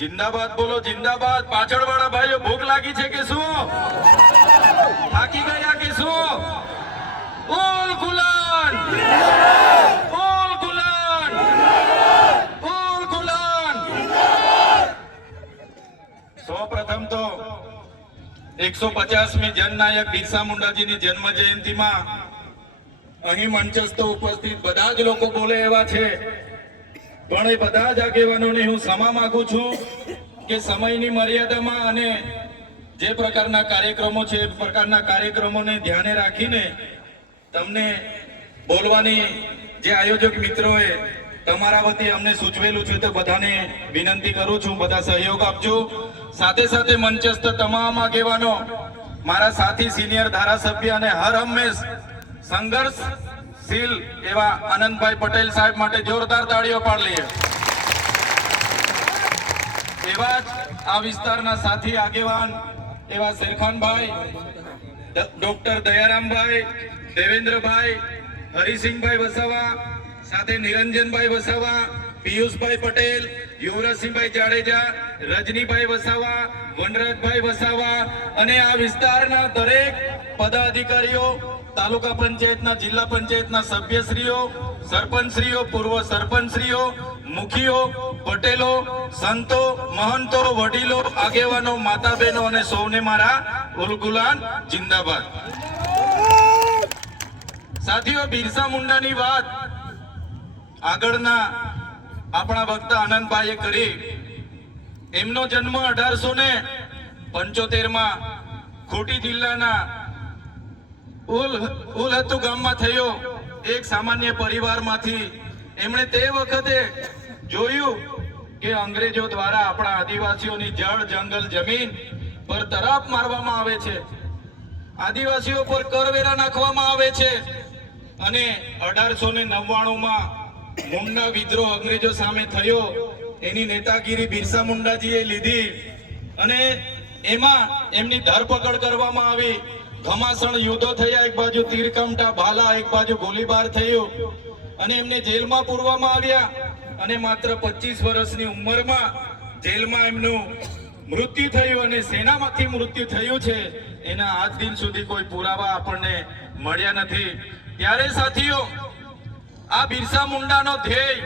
જિંદાબાદ બોલો જિંદાબાદ પાછળ વાળા ભાઈઓ ભૂખ લાગી છે કે શું થાકી ગયા કે શું ઓલ ગુલાન ઓલ ગુલાન ઓલ ગુલાન સૌ પ્રથમ તો એકસો પચાસમી જનનાયક બિરસા મુંડાજીની જન્મ જયંતિમાં અહીં મંચસ્થ ઉપસ્થિત બધા જ લોકો બોલે એવા છે પણ એ બધા જ આગેવાનોને હું ક્ષમા માગું છું કે સમયની મર્યાદામાં અને જે પ્રકારના કાર્યક્રમો છે એ પ્રકારના કાર્યક્રમોને ધ્યાને રાખીને તમને બોલવાની જે આયોજક મિત્રોએ તમારા વતી અમને સૂચવેલું છે તો બધાને વિનંતી કરું છું બધા સહયોગ આપજો સાથે સાથે મંચસ્થ તમામ આગેવાનો મારા સાથી સિનિયર ધારાસભ્ય અને હર હંમેશ સંઘર્ષ સીલ એવા આનંદભાઈ પટેલ સાહેબ માટે જોરદાર તાળીઓ પાડ લઈએ એવા જ આ વિસ્તારના સાથી આગેવાન એવા શેરખાનભાઈ ડોક્ટર દયારામભાઈ દેવેન્દ્રભાઈ હરિસિંહભાઈ વસાવા સાથે નિરંજનભાઈ વસાવા પિયુષભાઈ પટેલ યુવરાજસિંહભાઈ જાડેજા રજનીભાઈ વસાવા વનરાજભાઈ વસાવા અને આ વિસ્તારના દરેક પદાધિકારીઓ તાલુકા પંચાયતના જિલ્લા પંચાયતના સભ્યશ્રીઓ સરપંચશ્રીઓ પૂર્વ સરપંચશ્રીઓ મુખીઓ પટેલો સંતો મહંતો વડીલો આગેવાનો માતા બહેનો અને સૌને મારા ઉલગુલાન જિંદાબાદ સાથીઓ બિરસા મુંડાની વાત આગળના આપણા વક્તા આનંદભાઈએ કરી એમનો જન્મ અઢારસો ને પંચોતેર માં ખોટી જિલ્લાના ઉલ ઉલહતુ ગામમાં થયો એક સામાન્ય પરિવારમાંથી એમણે તે વખતે જોયું કે અંગ્રેજો દ્વારા આપણા આદિવાસીઓની જળ જંગલ જમીન પર તરાપ મારવામાં આવે છે આદિવાસીઓ પર કરવેરા નાખવામાં આવે છે અને અઢારસો ને નવ્વાણુંમાં મુંડા વિદ્રોહ અંગ્રેજો સામે થયો એની નેતાગીરી બિરસા મુંડાજીએ લીધી અને એમાં એમની ધરપકડ કરવામાં આવી ઘમાસણ યુદ્ધો થયા એક બાજુ તીરકમટા ભાલા એક બાજુ ગોલીબાર થયો અને એમને જેલમાં પૂરવામાં આવ્યા અને માત્ર પચીસ વર્ષની ઉંમરમાં જેલમાં એમનું મૃત્યુ થયું અને સેનામાંથી મૃત્યુ થયું છે એના આજ દિન સુધી કોઈ પુરાવા આપણને મળ્યા નથી ત્યારે સાથીઓ આ બિરસા મુંડાનો ધ્યેય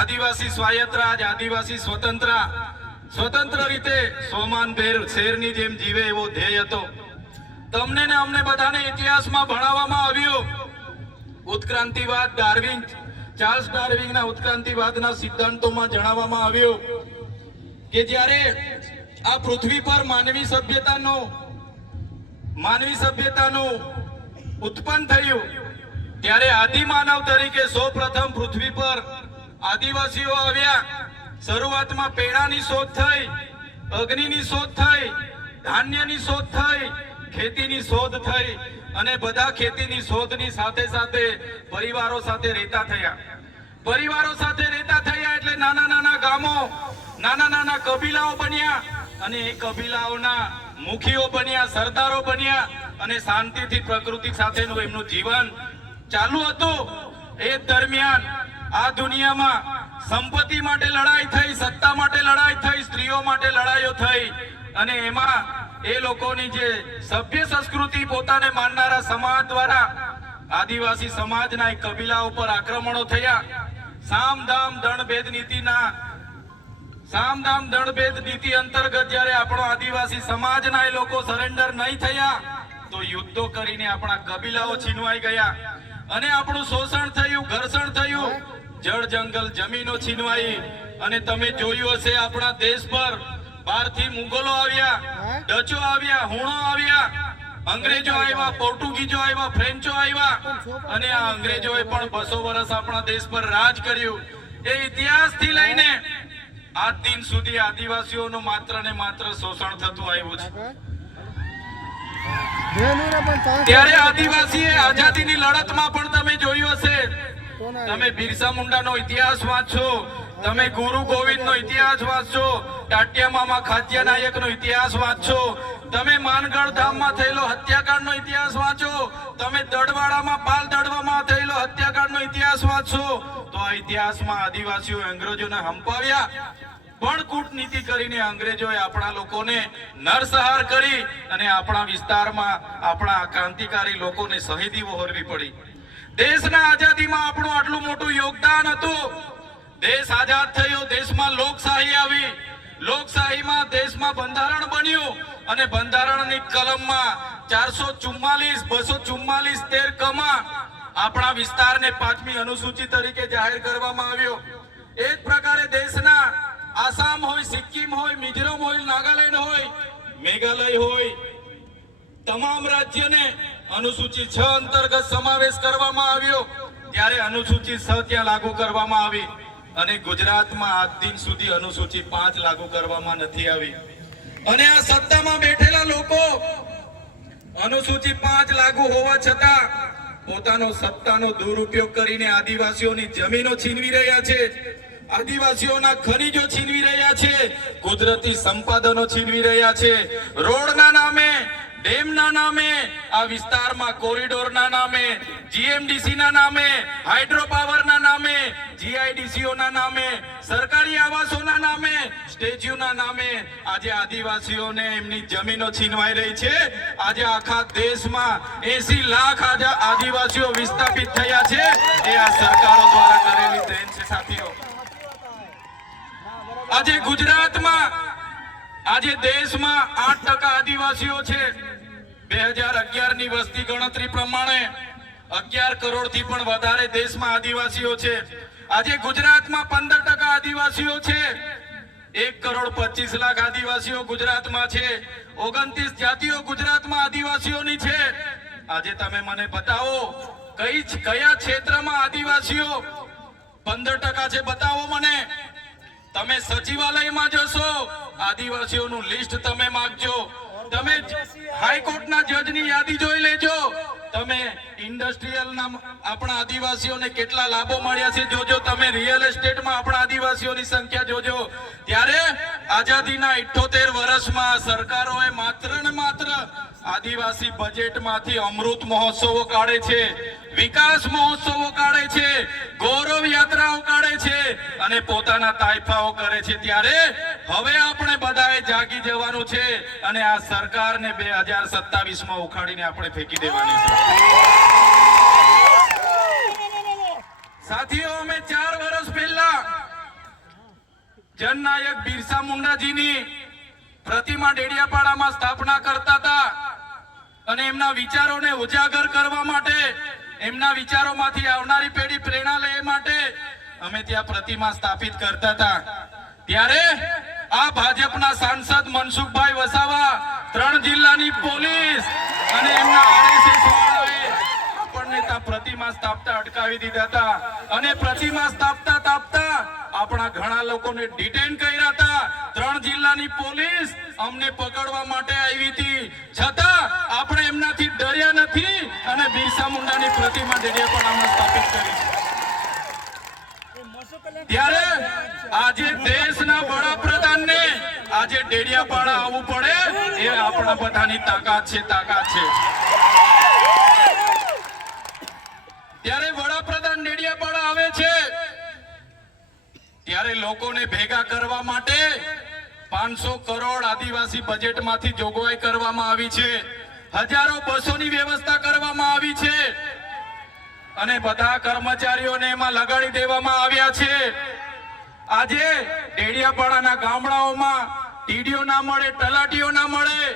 આદિવાસી સ્વાયત્ત રાજ આદિવાસી સ્વતંત્ર સ્વતંત્ર રીતે સોમાન ભેર શેરની જેમ જીવે એવો ધ્યેય હતો તમને ને અમને બધાને ઇતિહાસમાં ભણાવવામાં આવ્યું ઉત્ક્રાંતિવાદ ડાર્વિન ચાર્લ્સ ડાર્વિનના ઉત્ક્રાંતિવાદના સિદ્ધાંતોમાં જણાવવામાં આવ્યું કે જ્યારે આ પૃથ્વી પર માનવી સભ્યતાનો માનવી સભ્યતાનું ઉત્પન્ન થયું ત્યારે આદિ માનવ તરીકે સૌપ્રથમ પૃથ્વી પર આદિવાસીઓ આવ્યા શરૂઆતમાં પેડાની શોધ થઈ અગ્નિની શોધ થઈ ધાન્યની શોધ થઈ ખેતીની શોધ થઈ અને બધા ખેતીની શોધની સાથે સાથે પરિવારો સાથે રહેતા થયા પરિવારો સાથે રહેતા થયા એટલે નાના નાના ગામો નાના નાના કબીલાઓ બન્યા અને એ કબીલાઓના મુખીઓ બન્યા સરદારો બન્યા અને શાંતિથી પ્રકૃતિ સાથેનું એમનું જીવન ચાલુ હતું એ દરમિયાન આ દુનિયામાં સંપત્તિ માટે લડાઈ થઈ સત્તા માટે લડાઈ થઈ સ્ત્રીઓ માટે લડાઈઓ થઈ અને એમાં એ લોકોની જે સભ્ય સંસ્કૃતિ પોતાને માનનારા સમાજ દ્વારા આદિવાસી સમાજના એક કબીલા ઉપર આક્રમણો થયા સામધામ દણભેદ નીતિના સામધામ દણભેદ નીતિ અંતર્ગત જ્યારે આપણો આદિવાસી સમાજના એ લોકો સરેન્ડર નહીં થયા તો યુદ્ધો કરીને આપણા કબીલાઓ છીનવાઈ ગયા અને આપણું શોષણ થયું ઘર્ષણ થયું જળ જંગલ જમીનો છીનવાઈ અને તમે જોયું હશે આપણા દેશ પર બહાર મુગલો આવ્યા ડચો આવ્યા હુણો આવ્યા અંગ્રેજો આવ્યા પોર્ટુગીઝો આવ્યા ફ્રેન્ચો આવ્યા અને આ અંગ્રેજોએ પણ બસો વર્ષ આપણા દેશ પર રાજ કર્યું એ ઇતિહાસ લઈને આજ દિન સુધી આદિવાસીઓનું માત્ર ને માત્ર શોષણ થતું આવ્યું છે ત્યારે આદિવાસી આઝાદીની લડતમાં પણ તમે જોયું હશે તમે બિરસા મુંડાનો ઇતિહાસ વાંચશો તમે ગુરુ ગોવિંદ નો ઇતિહાસ વાંચશો ટાટિયા ખાદ્ય નાયક નો ઇતિહાસ વાંચશો તમે માનગઢ ધામમાં થયેલો હત્યાકાંડ નો ઇતિહાસ વાંચો તમે દડવાડામાં પાલ દડવામાં થયેલો હત્યાકાંડ નો ઇતિહાસ વાંચશો તો આ ઇતિહાસમાં આદિવાસીઓ અંગ્રેજોને હંપાવ્યા પણ કૂટનીતિ કરીને અંગ્રેજોએ આપણા લોકોને નરસહાર કરી અને આપણા વિસ્તારમાં આપણા ક્રાંતિકારી લોકોને શહીદી વહોરવી પડી દેશના આઝાદીમાં આપણું આટલું મોટું યોગદાન હતું દેશ આઝાદ થયો દેશમાં લોકશાહી આવી લોકશાહીમાં દેશમાં બંધારણ બન્યું અને બંધારણની કલમમાં ચારસો ચુમ્માલીસ બસો ચુમ્માલીસ તેર કમાં આપણા વિસ્તારને પાંચમી અનુસૂચિ તરીકે જાહેર કરવામાં આવ્યો એ જ પ્રકારે દેશના આસામ હોય સિક્કિમ હોય મિઝોરમ હોય નાગાલેન્ડ હોય મેઘાલય હોય તમામ રાજ્યને અનુસૂચિ છ અંતર્ગત સમાવેશ કરવામાં આવ્યો ત્યારે અનુસૂચિત સ ત્યાં લાગુ કરવામાં આવી અને ગુજરાતમાં આજ દિન સુધી અનુસૂચિ પાંચ લાગુ કરવામાં નથી આવી અને આ સત્તામાં બેઠેલા લોકો અનુસૂચિ પાંચ લાગુ હોવા છતાં પોતાનો સત્તાનો દુરુપયોગ કરીને આદિવાસીઓની જમીનો છીનવી રહ્યા છે આદિવાસીઓના ખનીજો છીનવી રહ્યા છે કુદરતી સંપાદનો છીનવી રહ્યા છે રોડના નામે ડેમના નામે આ વિસ્તારમાં કોરિડોરના નામે જીએમડીસીના નામે પાવરના નામે જીઆઈડીસીઓના નામે સરકારી આવાસોના નામે સ્ટેચ્યુના નામે આજે આદિવાસીઓને એમની જમીનો છીનવાઈ રહી છે આજે આખા દેશમાં એસી લાખ આદિવાસીઓ વિસ્થાપિત થયા છે એ આ સરકારો દ્વારા કરેલી ટ્રેન છે સાથીઓ આજે ગુજરાતમાં આજે દેશમાં આઠ ટકા આદિવાસીઓ છે બે હજાર અગિયાર ની વસ્તી ગણતરી પ્રમાણે અગિયાર કરોડ થી પણ વધારે દેશમાં આદિવાસીઓ છે આજે ગુજરાતમાં પંદર ટકા આદિવાસીઓ છે એક કરોડ પચીસ લાખ આદિવાસીઓ ગુજરાતમાં છે ઓગણત્રીસ જાતિઓ ગુજરાતમાં આદિવાસીઓની છે આજે તમે મને બતાવો કઈ કયા ક્ષેત્રમાં આદિવાસીઓ પંદર ટકા છે બતાવો મને તમે સચિવાલયમાં જશો આદિવાસીઓનું લિસ્ટ તમે માગજો તમે હાઈકોર્ટના જજની યાદી જોઈ લેજો તમે ઇન્ડસ્ટ્રીયલ ના આપણા આદિવાસીઓને કેટલા લાભો મળ્યા છે જોજો તમે રિયલ એસ્ટેટમાં આપણા આદિવાસીઓની સંખ્યા જોજો ત્યારે આઝાદીના ઇઠોતેર વર્ષમાં સરકારોએ માત્ર ને માત્ર આદિવાસી બજેટમાંથી અમૃત મહોત્સવો કાઢે છે વિકાસ મહોત્સવો કાઢે છે અને પોતાના તાઇફાઓ કરે છે ત્યારે હવે આપણે બધાએ જાગી જવાનું છે અને આ સરકારને બે હજાર સત્તાવીસમાં ઉખાડીને આપણે ફેંકી દેવાની છે સાથીઓ અમે ચાર વર્ષ પહેલા જનનાયક બિરસા મુંડાજીની પ્રતિમા ડેડિયાપાડામાં સ્થાપના કરતા હતા અને એમના વિચારોને ઉજાગર કરવા માટે એમના વિચારોમાંથી આવનારી પેઢી પ્રેરણા લે માટે અમે ત્યાં પ્રતિમા સ્થાપિત કરતા હતા ત્યારે આ ભાજપના સાંસદ મનસુખભાઈ વસાવા ત્રણ જિલ્લાની પોલીસ અને એમના આરએસએસ વાળાએ આપણને ત્યાં પ્રતિમા સ્થાપતા અટકાવી દીધા હતા અને પ્રતિમા સ્થાપતા સ્થાપતા આપણા ઘણા લોકોને ડિટેન કર્યા હતા ત્રણ જિલ્લાની પોલીસ અમને પકડવા માટે આવી હતી છતાં આપણે એમનાથી ડર્યા નથી અને બિરસા મુંડાની પ્રતિમા પણ અમે સ્થાપિત કરી છે ત્યારે આજે દેશના વડાપ્રધાનને આજે ડેડિયાપાડા આવવું પડે એ આપણા બધાની તાકાત છે તાકાત છે ત્યારે વડાપ્રધાન ડેડિયાપાડા આવે છે ત્યારે લોકોને ભેગા કરવા માટે પાંચસો કરોડ આદિવાસી બજેટમાંથી જોગવાઈ કરવામાં આવી છે હજારો બસોની વ્યવસ્થા કરવામાં આવી છે અને બધા કર્મચારીઓને એમાં લગાડી દેવામાં આવ્યા છે આજે ડેડિયાપાડાના ગામડાઓમાં ટીડીઓ ના મળે તલાટીઓ ના મળે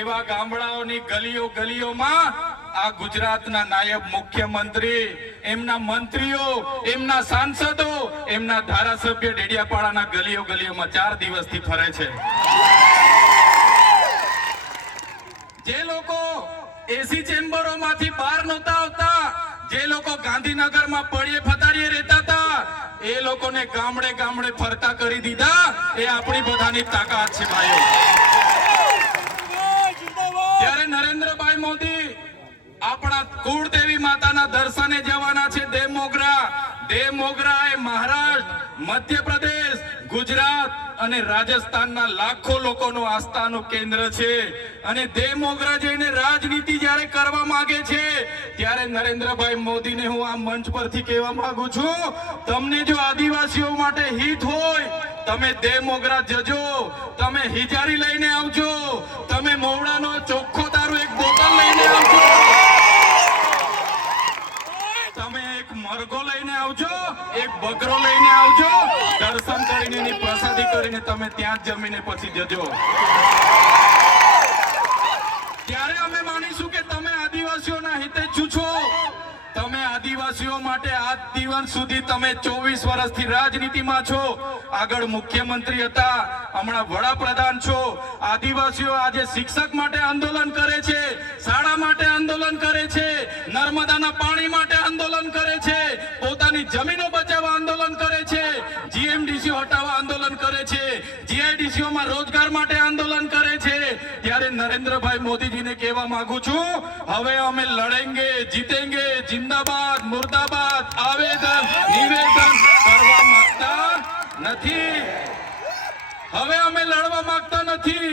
એવા ગામડાઓની ગલીઓ ગલીઓમાં આ ગુજરાતના નાયબ મુખ્યમંત્રી એમના મંત્રીઓ એમના સાંસદો એમના ધારાસભ્ય ડેડિયાપાડાના ગલીઓ ગલીઓમાં ચાર દિવસથી ફરે છે જે લોકો એસી ચેમ્બરોમાંથી બહાર નહોતા આવતા જે લોકો ગાંધીનગરમાં પડીએ ફતારીએ રહેતા હતા એ લોકોને ગામડે ગામડે ફરતા કરી દીધા એ આપણી બધાની તાકાત છે ભાઈઓ ત્યારે નરેન્દ્રભાઈ મોદી આપણા કુળદેવી માતાના દર્શને જવાના છે દેવ મોગરા દેવ મોગરા એ મહારાષ્ટ્ર મધ્યપ્રદેશ ગુજરાત અને રાજસ્થાનના લાખો લોકોનું આસ્થાનું કેન્દ્ર છે અને દેમોગરા જઈને રાજનીતિ જ્યારે કરવા માંગે છે ત્યારે નરેન્દ્રભાઈ મોદીને હું આ મંચ પરથી કહેવા માંગુ છું તમને જો આદિવાસીઓ માટે હિત હોય તમે મોગરા જજો તમે હિજારી લઈને આવજો તમે મોવડાનો ચોખ્ખો તારું એક બોટલ લઈને આવજો તમે એક મરઘો લઈને આવજો બકરો લઈને આવજો દર્શન કરીને એની પ્રસાદી કરીને તમે ત્યાં જ જમીને પછી જજો ત્યારે અમે માનીશું કે તમે આદિવાસીઓના હિતે છું છો આદિવાસીઓ માટે આજ દિવસ સુધી તમે ચોવીસ વર્ષથી રાજનીતિમાં છો આગળ મુખ્યમંત્રી હતા હમણાં વડાપ્રધાન છો આદિવાસીઓ આજે શિક્ષક માટે આંદોલન કરે છે શાળા માટે આંદોલન કરે છે નર્મદાના પાણી માટે આંદોલન કરે છે પોતાની જમીનો બચાવવા આંદોલન કરે છે જીએમડીસી હટાવવા આંદોલન કરે છે જીઆઈડીસીઓમાં રોજગાર માટે આંદોલન કરે છે નરેન્દ્રભાઈ મોદીજીને કહેવા માંગુ છું હવે અમે લડેંગે જીતેંગે જિંદાબાદ મુર્દાબાદ આવેદન નિવેદન કરવા માંગતા નથી હવે અમે લડવા માંગતા નથી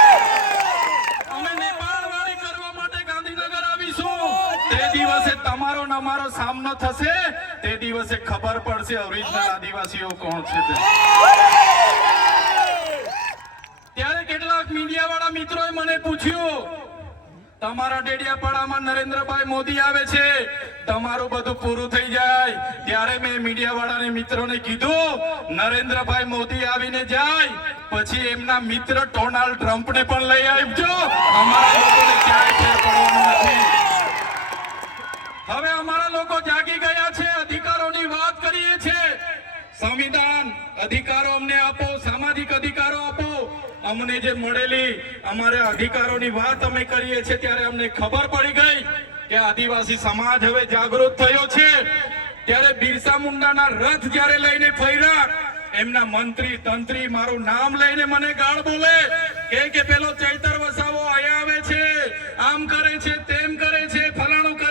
તે દિવસે તમારો ને અમારો સામનો થશે તે દિવસે ખબર પડશે અવરીજના આદિવાસીઓ કોણ છે ત્યારે કેટલાક મીડિયાવાળા મિત્રોએ મને પૂછ્યું તમારા ડેડિયાપાડામાં નરેન્દ્રભાઈ મોદી આવે છે તમારું બધું પૂરું થઈ જાય ત્યારે મેં મીડિયાવાળાને મિત્રોને કીધું નરેન્દ્રભાઈ મોદી આવીને જાય પછી એમના મિત્ર ડોનાલ્ડ ટ્રમ્પને પણ લઈ આવજો અમારા લોકોને ક્યાંય ફેર પડવાનો નથી હવે અમારા લોકો જાગી ગયા છે અધિકારોની વાત કરીએ છીએ સંવિધાન અધિકારો અમને આપો સામાજિક અધિકારો આપો અમને જે મળેલી અમારે અધિકારોની વાત અમે કરીએ છીએ ત્યારે અમને ખબર પડી ગઈ કે આદિવાસી સમાજ હવે જાગૃત થયો છે ત્યારે બિરસા મુંડાના રથ જ્યારે લઈને ફર્યા એમના મંત્રી તંત્રી મારું નામ લઈને મને ગાળ બોલે કે કે પેલો ચૈતર વસાવો અહીંયા આવે છે આમ કરે છે તેમ કરે છે ફલાણું કરે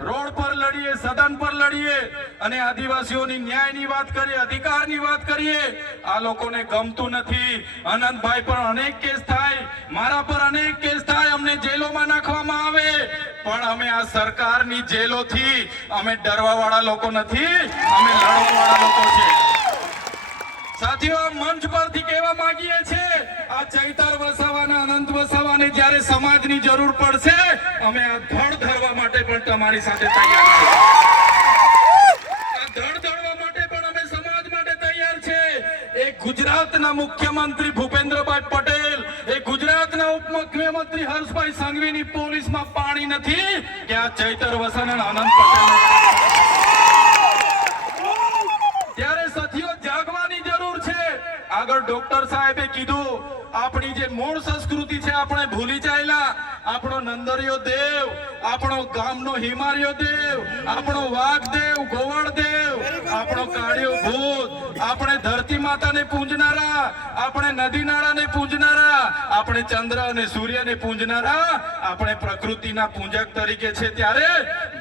રોડ પર લડીએ સદન પર લડીએ અને આદિવાસીઓની ન્યાયની વાત કરીએ અધિકારની વાત કરીએ આ લોકોને ગમતું નથી અનંતભાઈ પર અનેક કેસ થાય મારા પર અનેક કેસ થાય અમને જેલોમાં નાખવામાં આવે પણ અમે આ સરકારની જેલોથી અમે ડરવાવાળા લોકો નથી અમે લડવાવાળા લોકો છે સાથીઓ મંચ પરથી કહેવા માંગીએ છીએ આ ચૈતર વસાવાના અનંત વસાવાની જ્યારે સમાજની જરૂર પડશે અમે આ ધડ ધરવા માટે પણ તમારી સાથે તૈયાર છીએ ધડ માટે પણ અમે સમાજ માટે તૈયાર છે એ ગુજરાતના મુખ્યમંત્રી ભૂપેન્દ્રભાઈ પટેલ એ ગુજરાતના ઉપમુખ્યમંત્રી હર્ષભાઈ સંઘવીની પોલીસમાં પાણી નથી કે આ ચૈતર વસાના અનંત પટેલ આગળ ડોક્ટર સાહેબે કીધું આપણી જે મૂળ સંસ્કૃતિ છે આપણે ભૂલી જાયેલા આપણો નંદરિયો દેવ આપણો ગામનો હિમાર્યો દેવ આપણો વાઘ દેવ ગોવળ દેવ આપણો કાળિયો ભૂત આપણે ધરતી માતાને પૂજનારા આપણે નદી નાળાને પૂજનારા આપણે ચંદ્ર અને સૂર્યને પૂજનારા આપણે પ્રકૃતિના પૂજક તરીકે છે ત્યારે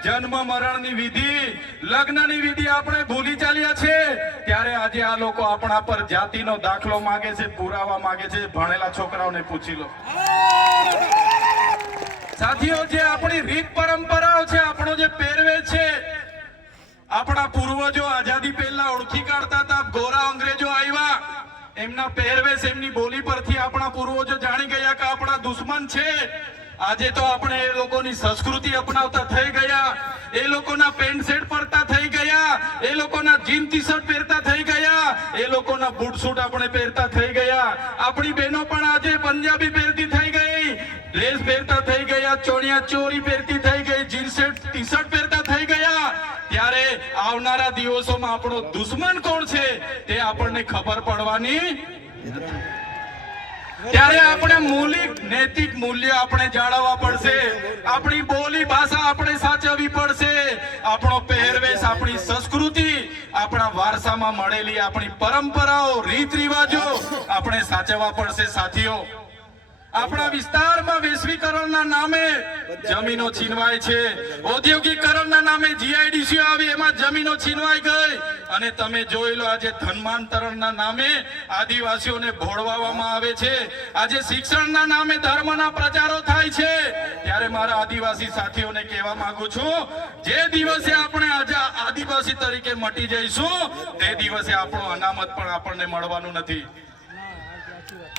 જન્મ મરણની વિધિ લગ્નની વિધિ આપણે ભૂલી ચાલ્યા છે ત્યારે આજે આ લોકો આપણા પર જાતિનો દાખલો માંગે છે પુરાવા માંગે છે ભણેલા છોકરાઓને પૂછી લો સાથીઓ જે આપણી રીત પરંપરાઓ છે આપણો જે પહેરવે છે આપણા પૂર્વજો આઝાદી પહેલા ઓળખી કાઢતા હતા ગોરા અંગ્રેજો આવ્યા એમના પહેરવેશ એમની બોલી પરથી આપણા પૂર્વજો જાણી ગયા કે આપણા દુશ્મન છે આજે તો આપણે એ લોકોની સંસ્કૃતિ અપનાવતા થઈ ગયા એ લોકોના પેન્ટ શર્ટ પડતા થઈ ગયા એ લોકોના જીન ટી શર્ટ પહેરતા થઈ ગયા એ લોકોના બૂટ સૂટ આપણે પહેરતા થઈ ગયા આપણી બહેનો પણ આજે પંજાબી પહેરતી થઈ ગઈ ડ્રેસ પહેરતા થઈ ગયા ચોણિયા ચોરી પહેરતી થઈ ગઈ જીન શર્ટ ટી શર્ટ પહેરતા થઈ ગયા ત્યારે આવનારા દિવસોમાં આપણો દુશ્મન કોણ છે તે આપણને ખબર પડવાની ત્યારે આપણે મૂલિક નૈતિક મૂલ્ય આપણે જાળવવા પડશે આપણી બોલી ભાષા આપણે સાચવવી પડશે આપણો પહેરવેશ આપણી સંસ્કૃતિ આપણા વારસામાં મળેલી આપણી પરંપરાઓ રીત રિવાજો આપણે સાચવવા પડશે સાથીઓ આપણા વિસ્તારમાં વૈશ્વિકરણના નામે જમીનો છીનવાય છે ઔદ્યોગિકરણના નામે જીઆઈડીસીઓ આવી એમાં જમીનો છીનવાઈ ગઈ અને તમે જોઈ લો આજે ધર્માંતરણના નામે આદિવાસીઓને ભોળવામાં આવે છે આજે શિક્ષણના નામે ધર્મના પ્રચારો થાય છે ત્યારે મારા આદિવાસી સાથીઓને કહેવા માંગુ છું જે દિવસે આપણે આજે આદિવાસી તરીકે મટી જઈશું તે દિવસે આપણો અનામત પણ આપણને મળવાનું નથી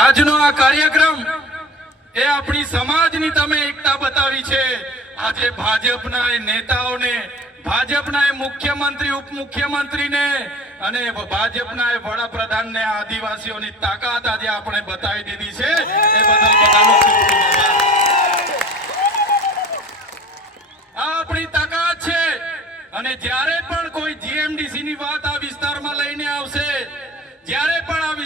આજનો આ કાર્યક્રમ એ આપણી સમાજની તમે એકતા બતાવી છે આજે ભાજપના નેતાઓને ભાજપના એ મુખ્યમંત્રી ઉપમુખ્યમંત્રીને અને ભાજપના વડાપ્રધાનને આદિવાસીઓની તાકાત આજે આપણે બતાવી દીધી છે એ બદલ આપણી તાકાત છે અને જ્યારે પણ કોઈ જીએમડીસી ની વાત આ વિસ્તારમાં લઈને આવશે જ્યારે પણ આ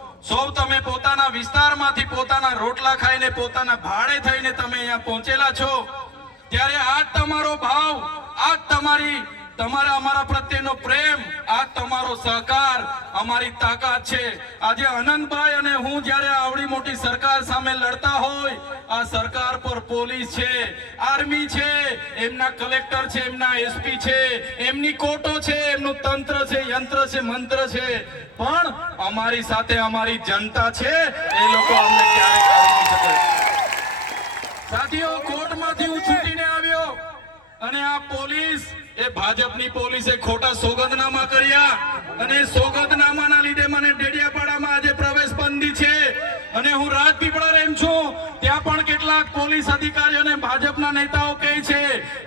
સૌ તમે પોતાના વિસ્તારમાંથી પોતાના રોટલા ખાઈને પોતાના ભાડે થઈને તમે અહીંયા પહોંચેલા છો ત્યારે આ તમારો ભાવ આ તમારી તમારા અમારા પ્રત્યેનો પ્રેમ આ તમારો સહકાર અમારી તાકાત છે આજે અનંતભાઈ અને હું જ્યારે આવડી મોટી સરકાર સામે લડતા હોય આ સરકાર પર પોલીસ છે આર્મી છે એમના કલેક્ટર છે એમના એસપી છે એમની કોટો છે એમનું તંત્ર છે યંત્ર છે મંત્ર છે પણ અમારી સાથે અમારી જનતા છે એ લોકો અમને ક્યારેય કાઢી શકે સાથીઓ કોર્ટમાંથી હું અને આ પોલીસ એ ભાજપની પોલીસે ખોટા સોગંદનામા કર્યા અને સોગંદનામાના લીધે મને ડેડિયાપાડામાં આજે પ્રવેશ બંધી છે અને હું રાજપીપળા રહેમ છું ત્યાં પણ કેટલાક પોલીસ અધિકારીઓ અને ભાજપના નેતાઓ કહે છે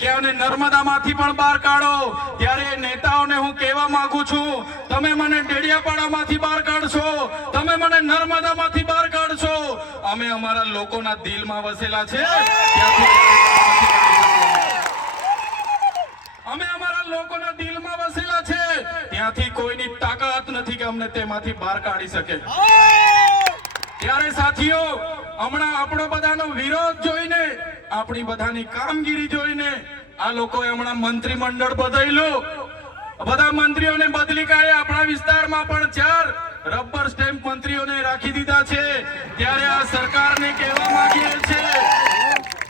કે આને નર્મદામાંથી પણ બહાર કાઢો ત્યારે નેતાઓને હું કહેવા માંગુ છું તમે મને ડેડિયાપાડામાંથી બહાર કાઢશો તમે મને નર્મદામાંથી બહાર કાઢશો અમે અમારા લોકોના દિલમાં વસેલા છે ત્યાંથી લોકોના દિલમાં વસેલા છે ત્યાંથી કોઈની તાકાત નથી કે અમને તેમાંથી બહાર કાઢી શકે ત્યારે સાથીઓ હમણાં આપણો બધાનો વિરોધ જોઈને આપણી બધાની કામગીરી જોઈને આ લોકોએ હમણાં મંત્રીમંડળ મંડળ બદલ્યું બધા મંત્રીઓને બદલી કાઢે આપણા વિસ્તારમાં પણ ચાર રબર સ્ટેમ્પ મંત્રીઓને રાખી દીધા છે ત્યારે આ સરકારને કહેવા માંગીએ છીએ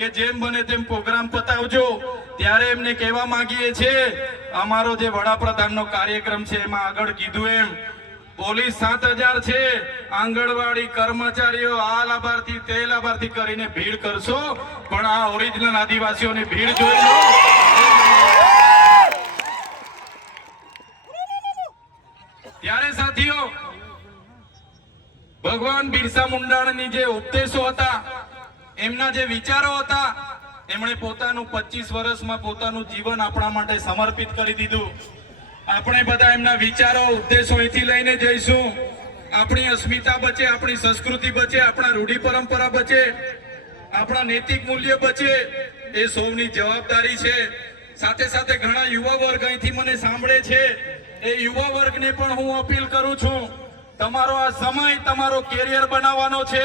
કે જેમ બને તેમ પ્રોગ્રામ પતાવજો ત્યારે એમને કહેવા માંગીએ છીએ અમારો જે વડાપ્રધાનનો કાર્યક્રમ છે એમાં આગળ કીધું એમ પોલીસ સાત હજાર છે આંગણવાડી કર્મચારીઓ આ લાભાર્થી તે લાભાર્થી કરીને ભીડ કરશો પણ આ ઓરિજિનલ આદિવાસીઓની ભીડ જોઈ લો ત્યારે સાથીઓ ભગવાન બિરસા મુંડાણની જે ઉપદેશો હતા એમના જે વિચારો હતા એમણે પોતાનું પચીસ વર્ષમાં પોતાનું જીવન આપણા માટે સમર્પિત કરી દીધું આપણે બધા એમના વિચારો ઉદ્દેશો અહીંથી લઈને જઈશું આપણી અસ્મિતા બચે આપણી સંસ્કૃતિ બચે આપણા રૂઢિ પરંપરા બચે આપણા નૈતિક મૂલ્ય બચે એ સૌની જવાબદારી છે સાથે સાથે ઘણા યુવા વર્ગ અહીંથી મને સાંભળે છે એ યુવા વર્ગને પણ હું અપીલ કરું છું તમારો આ સમય તમારો કેરિયર બનાવવાનો છે